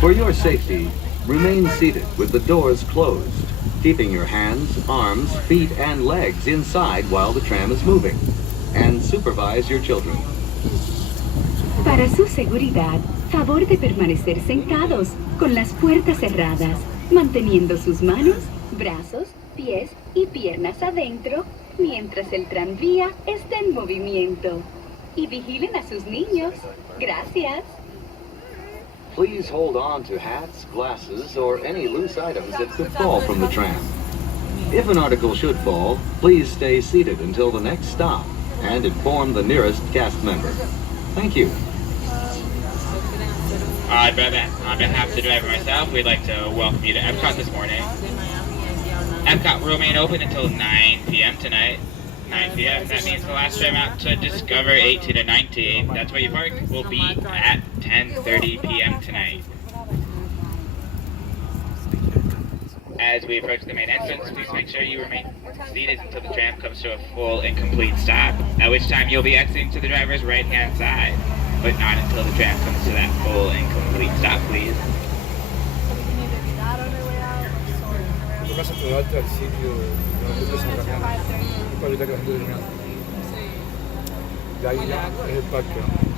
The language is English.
For your safety, remain seated with the doors closed, keeping your hands, arms, feet, and legs inside while the tram is moving. And supervise your children. Para su seguridad, favor de permanecer sentados con las puertas cerradas, manteniendo sus manos, brazos, pies y piernas adentro mientras el tranvía está en movimiento. Y vigilen a sus niños. Gracias. Please hold on to hats, glasses, or any loose items that could fall from the tram. If an article should fall, please stay seated until the next stop and inform the nearest cast member. Thank you. On behalf of the driver and myself, we'd like to welcome you to Epcot this morning. Epcot will remain open until 9 p.m. tonight. 9 p.m. That means the last tram out to Discover 18 and 19. That's where you park. Will be at 10:30 p.m. tonight. As we approach the main entrance, please make sure you remain seated until the tram comes to a full and complete stop, at which time you'll be exiting to the driver's right-hand side, but not until the tram comes to that full and complete stop, please. Vas a probarte al sitio donde te sacan para evitar que la gente termine. De ahí ya es el parque, ¿no?